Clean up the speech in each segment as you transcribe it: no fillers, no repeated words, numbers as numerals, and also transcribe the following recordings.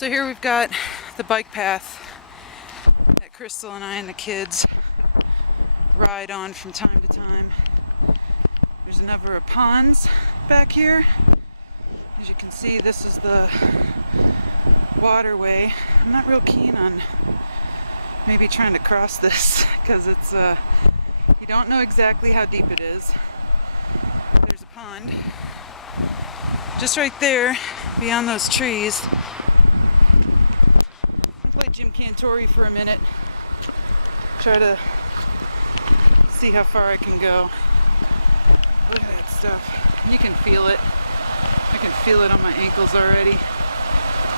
So here we've got the bike path that Crystal and I and the kids ride on from time to time. There's a number of ponds back here. As you can see, this is the waterway. I'm not real keen on maybe trying to cross this because it's you don't know exactly how deep it is. There's a pond just right there beyond those trees. I'll play Jim Cantori for a minute. Try to see how far I can go. Look at that stuff. You can feel it. I can feel it on my ankles already.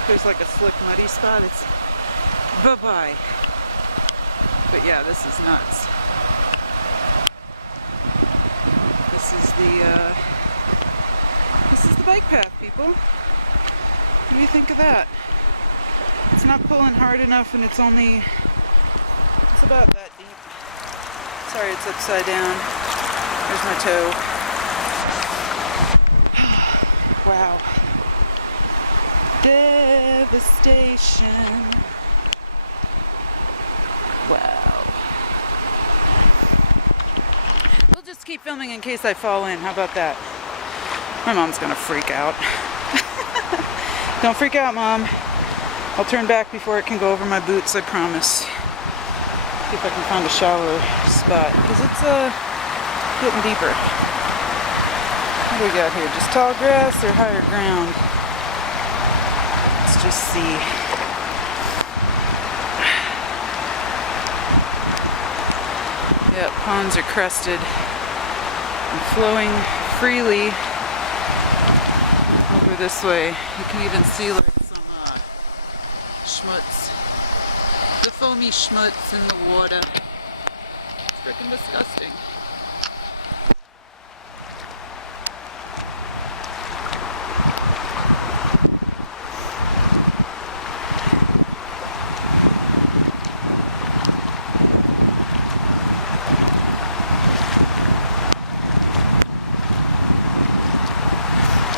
There's like a slick muddy spot. It's bye-bye. But yeah, this is nuts. This is the bike path, people. What do you think of that? It's not pulling hard enough, and it's about that deep. Sorry, it's upside down. There's my toe. Wow. Devastation. Wow. We'll just keep filming in case I fall in. How about that? My mom's gonna freak out. Don't freak out, Mom. I'll turn back before it can go over my boots, I promise. See if I can find a shallower spot, because it's getting deeper. What do we got here? Just tall grass or higher ground? Let's just see. Yep, ponds are crested and flowing freely over this way. You can even see like some schmutz. The foamy schmutz in the water. It's freaking disgusting.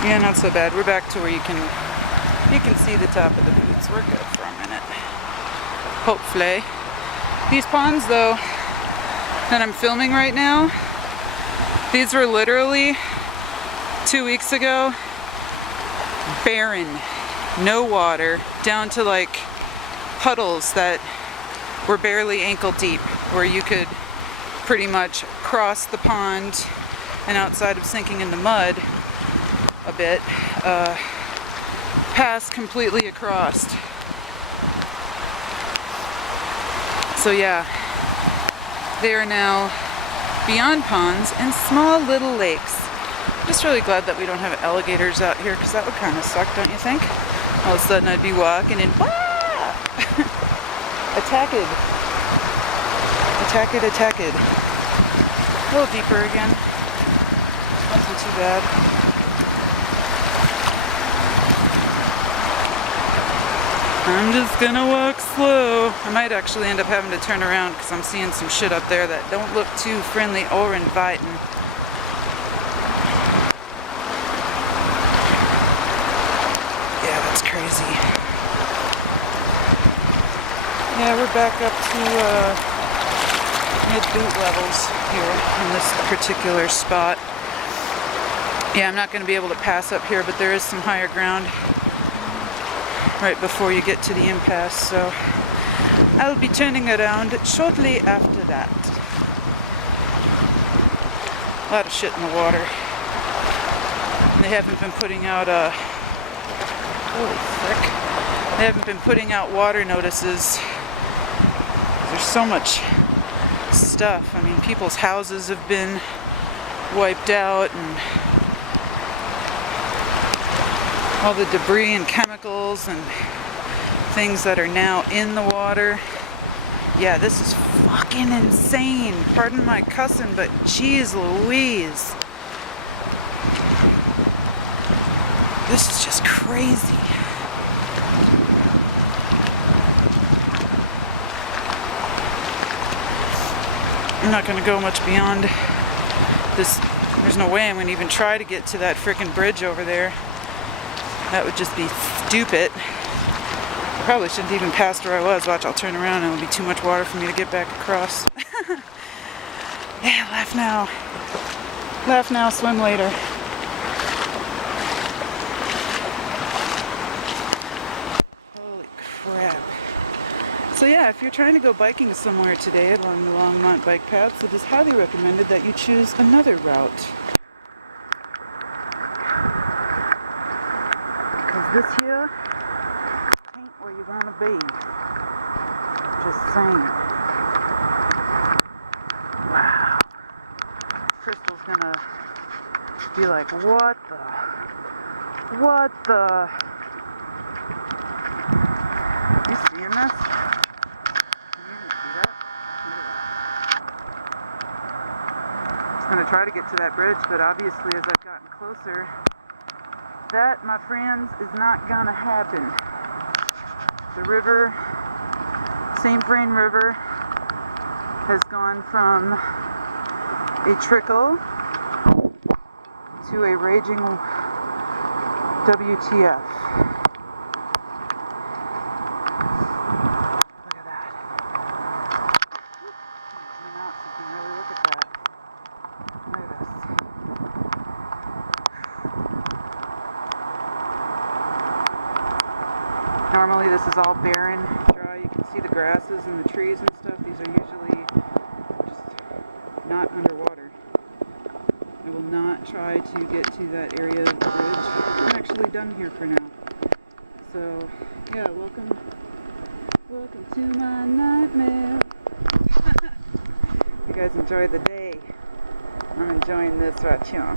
Yeah, not so bad. We're back to where you can see the top of the boots. We're good for a minute. Hopefully. These ponds, though, that I'm filming right now, these were literally 2 weeks ago, barren, no water, down to like puddles that were barely ankle deep, where you could pretty much cross the pond, and outside of sinking in the mud a bit, pass completely across. So yeah, they are now beyond ponds and small little lakes. I'm just really glad that we don't have alligators out here, because that would kind of suck, don't you think? All of a sudden I'd be walking and attacked. A little deeper again. Nothing too bad. I'm just gonna walk slow. I might actually end up having to turn around because I'm seeing some shit up there that don't look too friendly or inviting. Yeah, that's crazy. Yeah, we're back up to mid-boot levels here in this particular spot. Yeah, I'm not going to be able to pass up here, but there is some higher ground right before you get to the impasse, so I'll be turning around shortly after that. A lot of shit in the water. And they haven't been putting out holy frick. They haven't been putting out water notices. There's so much stuff. I mean, people's houses have been wiped out, and all the debris and chemicals and things that are now in the water. Yeah, this is fucking insane. Pardon my cussing, but geez Louise. This is just crazy. I'm not going to go much beyond this. There's no way I'm going to even try to get to that frickin' bridge over there. That would just be stupid. Probably shouldn't even pass where I was. Watch, I'll turn around and it'll be too much water for me to get back across. Yeah, laugh now. Laugh now, swim later. Holy crap. So yeah, if you're trying to go biking somewhere today along the Longmont bike paths, it is highly recommended that you choose another route. Because this here ain't where you're gonna be. Just saying. Wow. Crystal's gonna be like, what the? You seeing this? Can you even see that? I was gonna try to get to that bridge, but obviously as I've gotten closer, that, my friends, is not gonna happen. The river, Vrain River, has gone from a trickle to a raging WTF. Look at that. Zoom out so you can really look at that. Look at this. Normally this is all barren, dry. You can see the grasses and the trees and stuff. These are usually just not underwater. I will not try to get to that area of the bridge. I'm actually done here for now. So, yeah, welcome to my nightmare. You guys enjoy the day. I'm enjoying this right here.